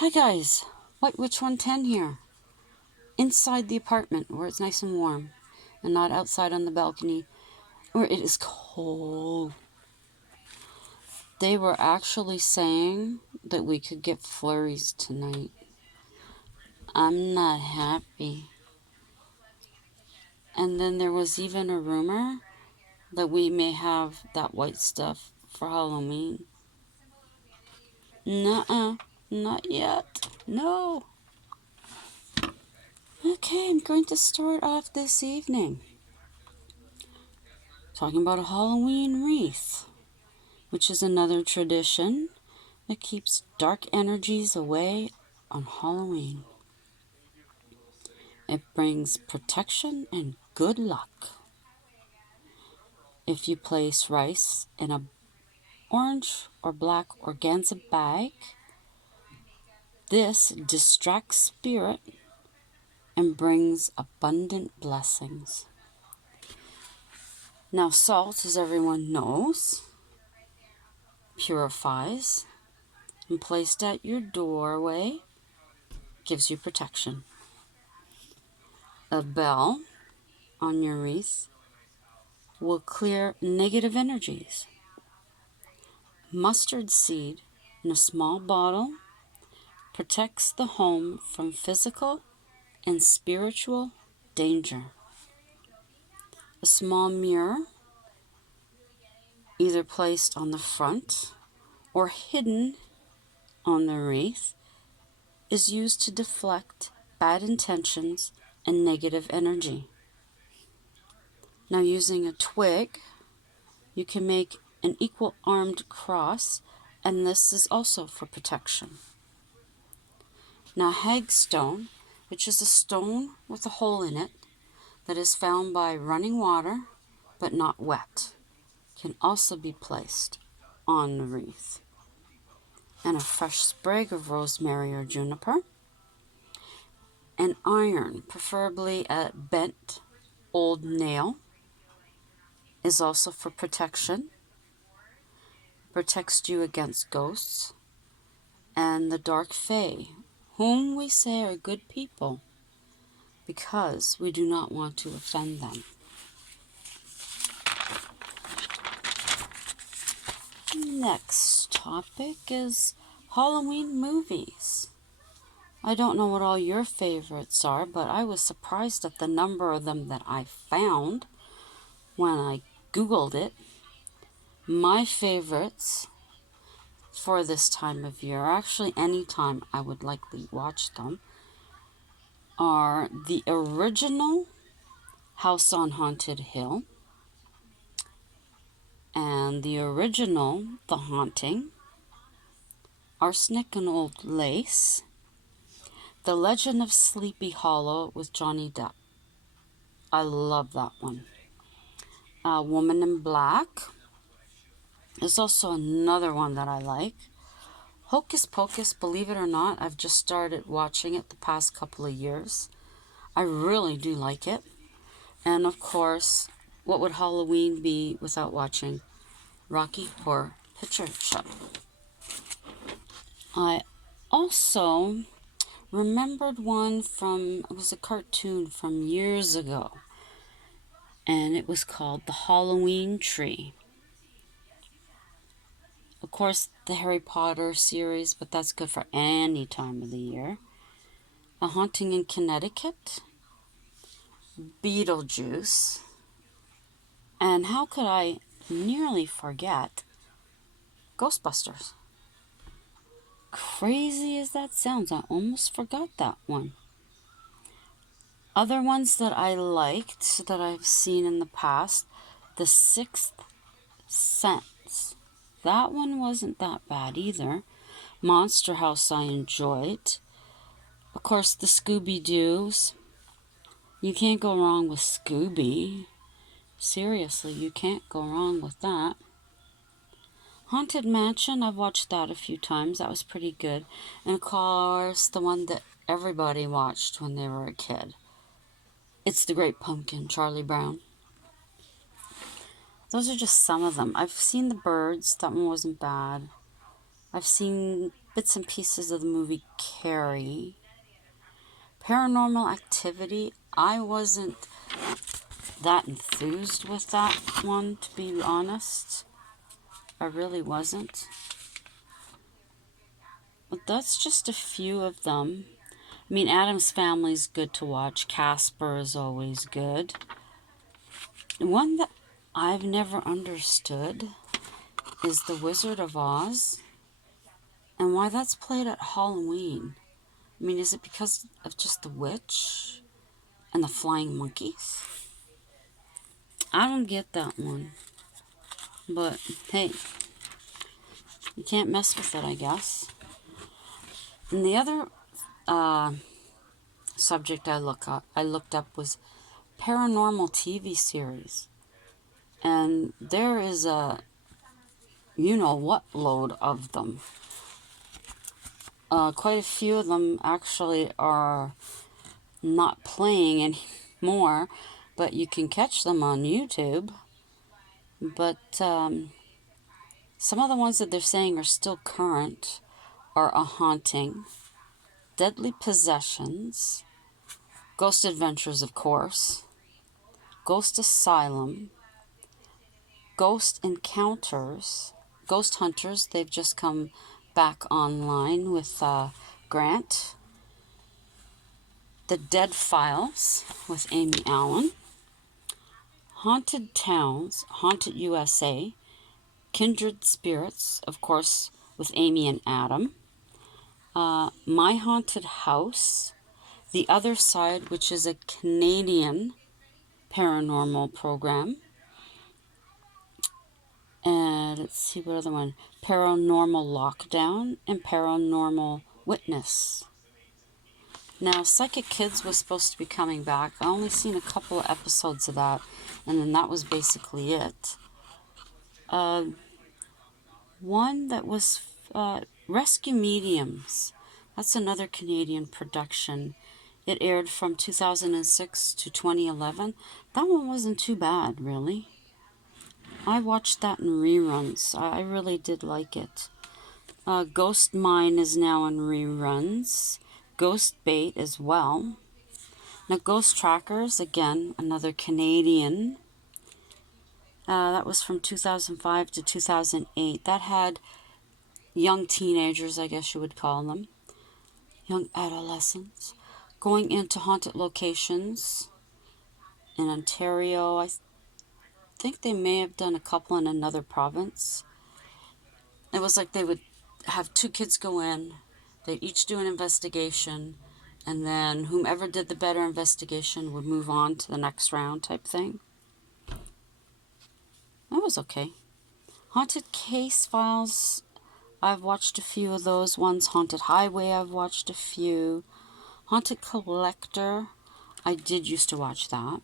Hi guys, White Witch 110 here. Inside the apartment where it's nice and warm and not outside on the balcony where it is cold. They were actually saying that we could get flurries tonight. I'm not happy. And then there was even a rumor that we may have that white stuff for Halloween. Nuh-uh, not yet. No. Okay, I'm going to start off this evening talking about a Halloween wreath, which is another tradition that keeps dark energies away on Halloween. It brings protection and good luck. If you place rice in a orange or black organza bag, this distracts spirit and brings abundant blessings. Now, salt, as everyone knows, purifies, and placed at your doorway gives you protection. A bell on your wreath will clear negative energies. Mustard seed in a small bottle protects the home from physical and spiritual danger. A small mirror, either placed on the front or hidden on the wreath, is used to deflect bad intentions and negative energy. Now, using a twig, you can make an equal-armed cross, and this is also for protection. Now, hagstone, which is a stone with a hole in it that is found by running water but not wet, can also be placed on the wreath. And a fresh sprig of rosemary or juniper. An iron, preferably a bent old nail, is also for protection. Protects you against ghosts and the dark fae, whom we say are good people because we do not want to offend them. Next topic is Halloween movies. I don't know what all your favorites are, but I was surprised at the number of them that I found when I Googled it. My favorites for this time of year, actually any time I would likely watch them, are the original House on Haunted Hill and the original The Haunting, Arsenic and Old Lace, The Legend of Sleepy Hollow with Johnny Depp. I love that one. Woman in Black is also another one that I like. Hocus Pocus, believe it or not, I've just started watching it the past couple of years. I really do like it. And of course, what would Halloween be without watching Rocky Horror Picture Show? I also remembered one from, it was a cartoon from years ago, and it was called The Halloween Tree. Of course, the Harry Potter series, but that's good for any time of the year. A Haunting in Connecticut, Beetlejuice, and how could I nearly forget Ghostbusters? Crazy as that sounds, I almost forgot that one. Other ones that I liked that I've seen in the past, The Sixth Sense. That one wasn't that bad either. Monster House I enjoyed. Of course, the Scooby-Doos. You can't go wrong with Scooby. Seriously, you can't go wrong with that. Haunted Mansion, I've watched that a few times. That was pretty good. And of course, the one that everybody watched when they were a kid. It's The Great Pumpkin, Charlie Brown. Those are just some of them. I've seen The Birds. That one wasn't bad. I've seen bits and pieces of the movie Carrie. Paranormal Activity, I wasn't that enthused with that one, to be honest. I really wasn't. But that's just a few of them. I mean, Addams Family's good to watch. Casper is always good. One that I've never understood is The Wizard of Oz, and why that's played at Halloween. I mean, is it because of just the witch and the flying monkeys? I don't get that one. But, hey, you can't mess with it, I guess. And the other subject I looked up was paranormal TV series. And there is a you-know-what load of them. Quite a few of them actually are not playing anymore, but you can catch them on YouTube. But some of the ones that they're saying are still current are A Haunting, Deadly Possessions, Ghost Adventures, of course, Ghost Asylum, Ghost Encounters, Ghost Hunters. They've just come back online with Grant. The Dead Files with Amy Allen. Haunted Towns, Haunted USA. Kindred Spirits, of course, with Amy and Adam. My Haunted House. The Other Side, which is a Canadian paranormal program. And let's see what other one. Paranormal Lockdown and Paranormal Witness. Now, Psychic Kids was supposed to be coming back. I only seen a couple of episodes of that, and then that was basically it. One that was Rescue Mediums. That's another Canadian production. It aired from 2006 to 2011. That one wasn't too bad, really. I watched that in reruns. I really did like it. Ghost Mine is now in reruns. Ghost Bait as well. Now, Ghost Trackers, again, another Canadian. That was from 2005 to 2008. That had young teenagers, I guess you would call them. Young adolescents. Going into haunted locations in Ontario. I think they may have done a couple in another province. It was like they would have two kids go in. They'd each do an investigation. And then whomever did the better investigation would move on to the next round type thing. That was okay. Haunted Case Files, I've watched a few of those ones. Haunted Highway, I've watched a few. Haunted Collector, I did used to watch that.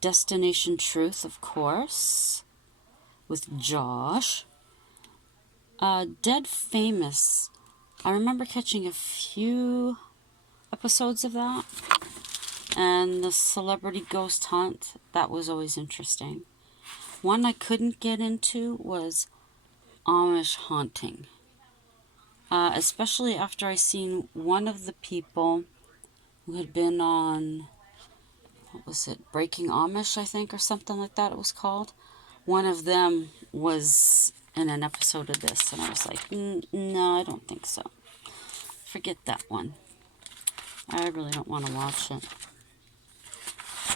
Destination Truth, of course, with Josh. Dead Famous, I remember catching a few episodes of that. And the Celebrity Ghost Hunt, that was always interesting. One I couldn't get into was Amish Haunting. Especially after I seen one of the people who had been on, what was it, Breaking Amish, I think, or something like that it was called. One of them was in an episode of this, and I was like, no, I don't think so. Forget that one. I really don't want to watch it.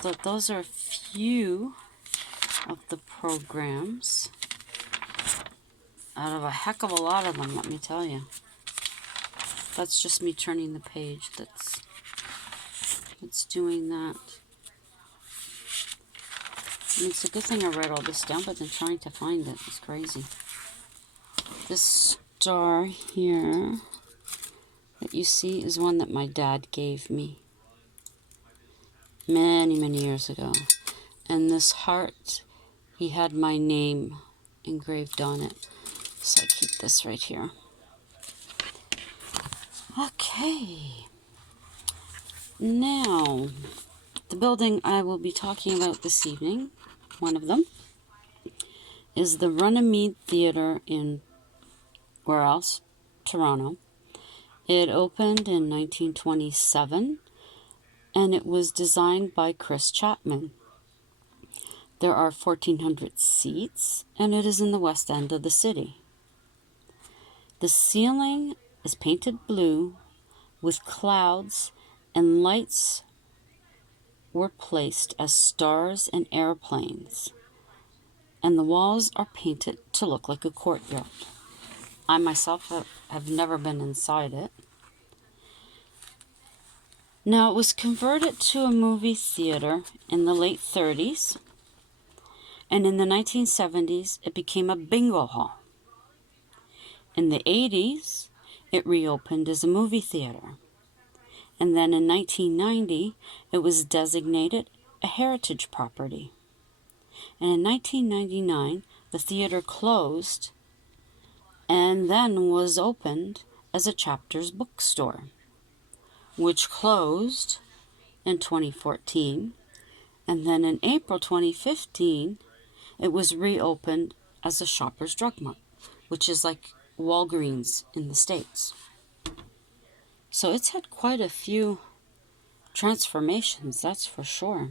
But those are a few of the programs out of a heck of a lot of them, let me tell you. That's just me turning the page that's doing that. I mean, it's a good thing I wrote all this down, but then trying to find it is crazy. This star here that you see is one that my dad gave me many, many years ago. And this heart, he had my name engraved on it. So I keep this right here. Okay. Now, the building I will be talking about this evening, one of them, is the Runnymede Theatre in Where else? Toronto. It opened in 1927, and it was designed by Chris Chapman. There are 1,400 seats, and it is in the west end of the city. The ceiling is painted blue with clouds, and lights were placed as stars and airplanes, and the walls are painted to look like a courtyard. I myself have never been inside it. Now, it was converted to a movie theater in the late 30s, and in the 1970s, it became a bingo hall. In the 80s, it reopened as a movie theater. And then in 1990, it was designated a heritage property. And in 1999, the theater closed and then was opened as a Chapters bookstore, which closed in 2014. And then in April 2015, it was reopened as a Shoppers Drug Mart, which is like Walgreens in the States. So it's had quite a few transformations, that's for sure.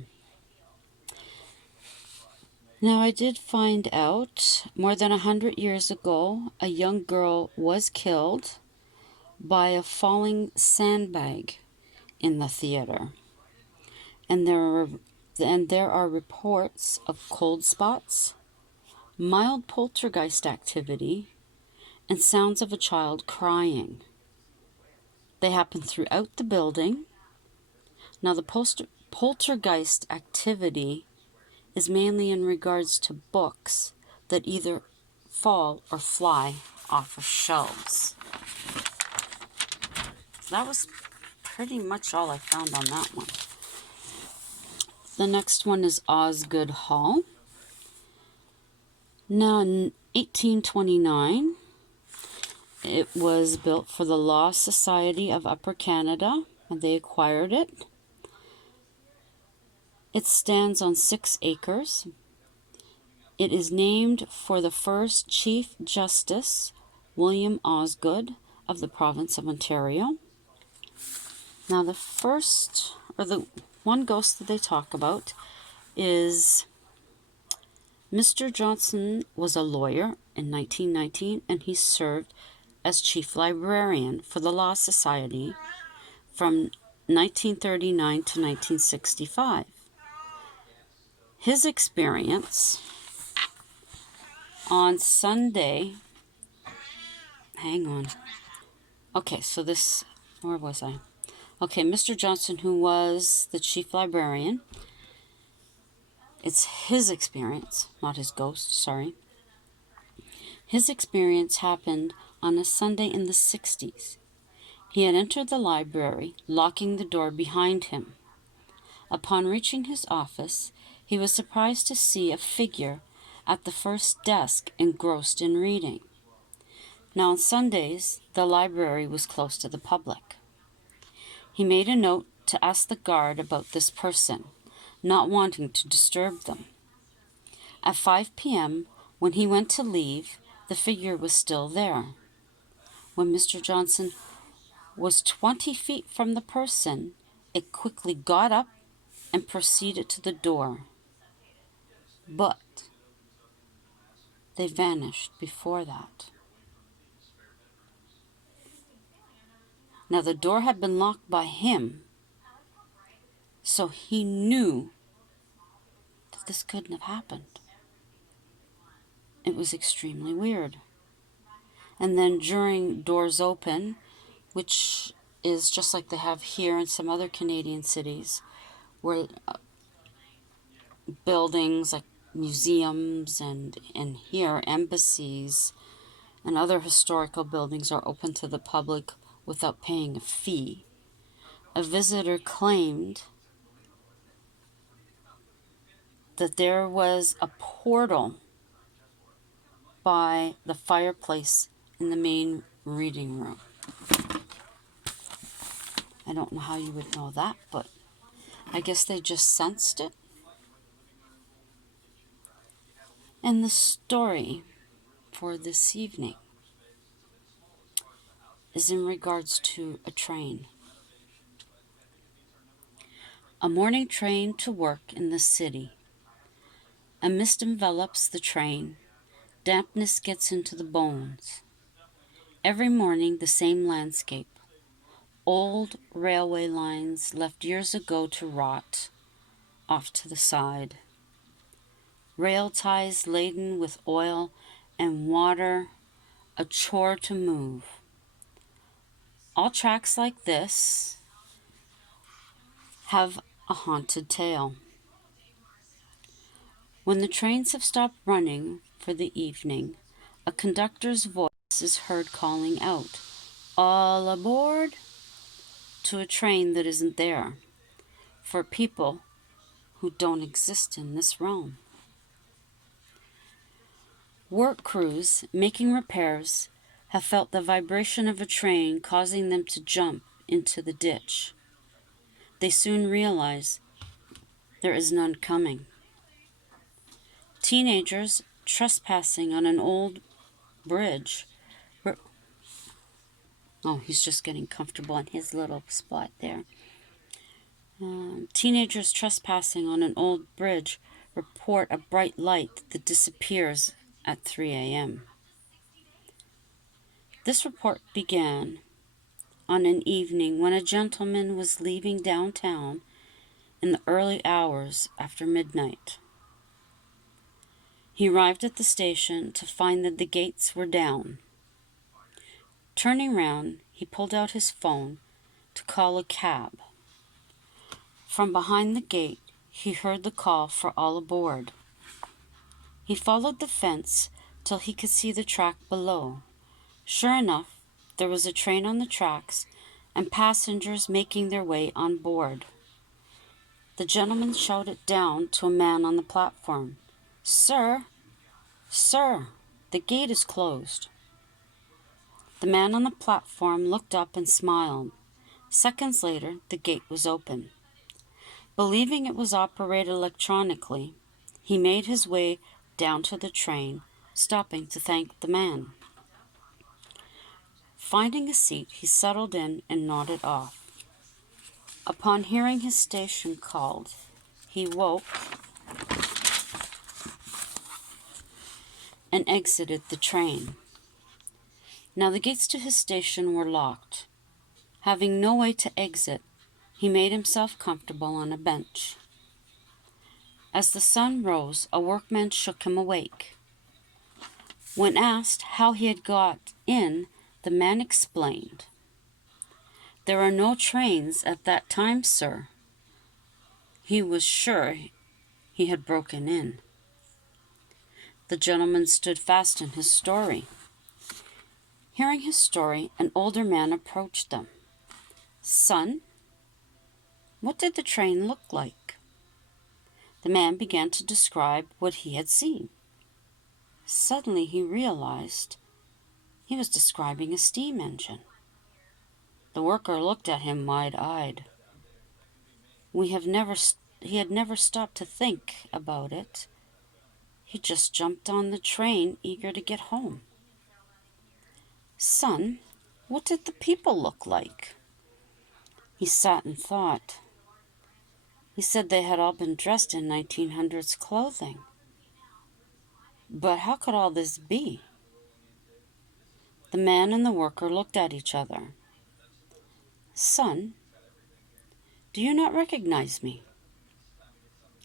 Now, I did find out more than 100 years ago, a young girl was killed by a falling sandbag in the theater. And there are reports of cold spots, mild poltergeist activity, and sounds of a child crying. They happen throughout the building. Now, the poltergeist activity is mainly in regards to books that either fall or fly off of shelves. That was pretty much all I found on that one. The next one is Osgoode Hall. Now, in 1829, it was built for the Law Society of Upper Canada, and they acquired it. It stands on 6 acres. It is named for the first Chief Justice, William Osgoode, of the province of Ontario. Now, the one ghost that they talk about is Mr. Johnson was a lawyer in 1919, and he served as chief librarian for the Law Society from 1939 to 1965. His experience on Sunday, hang on. Okay, so where was I? Okay, Mr. Johnson, who was the chief librarian, it's his experience, not his ghost, sorry. His experience happened on a Sunday in the 60s. He had entered the library, locking the door behind him. Upon reaching his office, he was surprised to see a figure at the first desk engrossed in reading. Now, on Sundays, the library was closed to the public. He made a note to ask the guard about this person, not wanting to disturb them. At 5 p.m., when he went to leave, the figure was still there. When Mr. Johnson was 20 feet from the person, it quickly got up and proceeded to the door. But they vanished before that. Now, the door had been locked by him, so he knew that this couldn't have happened. It was extremely weird. And then during Doors Open, which is just like they have here in some other Canadian cities, where buildings like museums and here embassies and other historical buildings are open to the public without paying a fee. A visitor claimed that there was a portal by the fireplace in the main reading room. I don't know how you would know that, but I guess they just sensed it. And the story for this evening is in regards to a train. A morning train to work in the city. A mist envelops the train. Dampness gets into the bones. Every morning the same landscape. Old railway lines left years ago to rot off to the side. Rail ties laden with oil and water, a chore to move. All tracks like this have a haunted tale. When the trains have stopped running for the evening, a conductor's voice is heard calling out, "All aboard!" to a train that isn't there, for people who don't exist in this realm. Work crews making repairs have felt the vibration of a train causing them to jump into the ditch. They soon realize there is none coming. Teenagers trespassing on an old bridge. Oh, he's just getting comfortable in his little spot there. Teenagers trespassing on an old bridge report a bright light that disappears at 3 a.m. This report began on an evening when a gentleman was leaving downtown in the early hours after midnight. He arrived at the station to find that the gates were down. Turning round, he pulled out his phone to call a cab. From behind the gate, he heard the call for all aboard. He followed the fence till he could see the track below. Sure enough, there was a train on the tracks and passengers making their way on board. The gentleman shouted down to a man on the platform, "Sir, sir, the gate is closed." The man on the platform looked up and smiled. Seconds later, the gate was open. Believing it was operated electronically, he made his way down to the train, stopping to thank the man. Finding a seat, he settled in and nodded off. Upon hearing his station called, he woke and exited the train. Now the gates to his station were locked. Having no way to exit, he made himself comfortable on a bench. As the sun rose, a workman shook him awake. When asked how he had got in, the man explained, "There are no trains at that time, sir." He was sure he had broken in. The gentleman stood fast in his story. Hearing his story, an older man approached them. "Son, what did the train look like?" The man began to describe what he had seen. Suddenly he realized he was describing a steam engine. The worker looked at him wide-eyed. He had never stopped to think about it. He just jumped on the train, eager to get home. "Son, what did the people look like?" He sat and thought. He said they had all been dressed in 1900s clothing. But how could all this be? The man and the worker looked at each other. "Son, do you not recognize me?"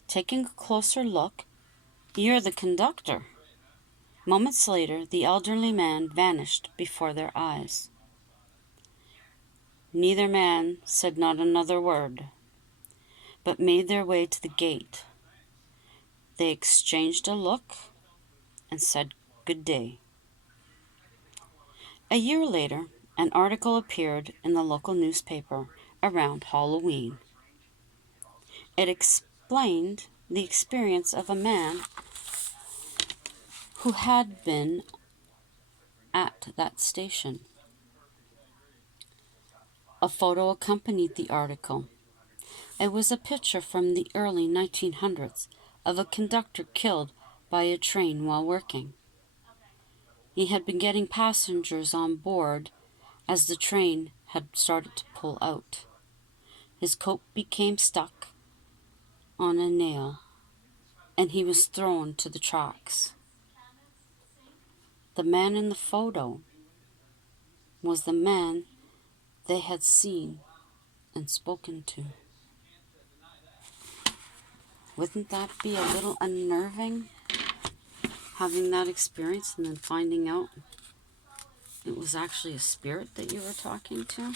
Taking a closer look, "You're the conductor." Moments later, the elderly man vanished before their eyes. Neither man said not another word, but made their way to the gate. They exchanged a look and said good day. A year later, an article appeared in the local newspaper around Halloween. It explained the experience of a man who had been at that station. A photo accompanied the article. It was a picture from the early 1900s of a conductor killed by a train while working. He had been getting passengers on board as the train had started to pull out. His coat became stuck on a nail, and he was thrown to the tracks. The man in the photo was the man they had seen and spoken to. Wouldn't that be a little unnerving, having that experience and then finding out it was actually a spirit that you were talking to?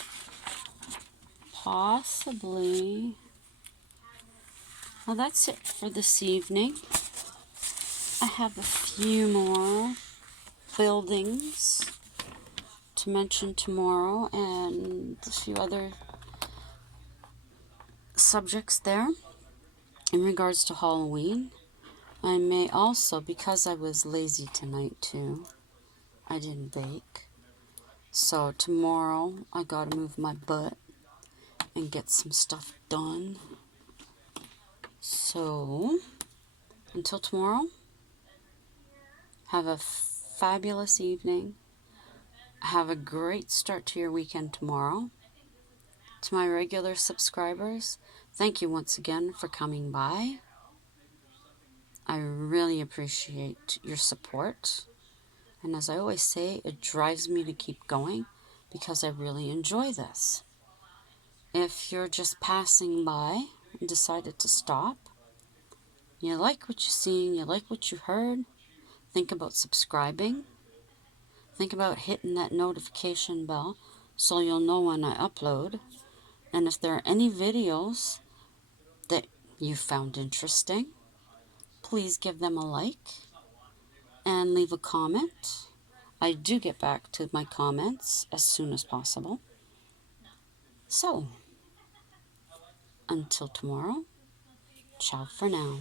Possibly. Well, that's it for this evening. I have a few more buildings to mention tomorrow and a few other subjects there in regards to Halloween. I may also, because I was lazy tonight too, I didn't bake. So tomorrow I gotta move my butt and get some stuff done. So until tomorrow, have a fabulous evening. Have a great start to your weekend tomorrow. To my regular subscribers, thank you once again for coming by. I really appreciate your support. And as I always say, it drives me to keep going because I really enjoy this. If you're just passing by and decided to stop, you like what you're seeing, you like what you heard, think about subscribing. Think about hitting that notification bell so you'll know when I upload. And if there are any videos that you found interesting, please give them a like and leave a comment. I do get back to my comments as soon as possible. So, until tomorrow, ciao for now.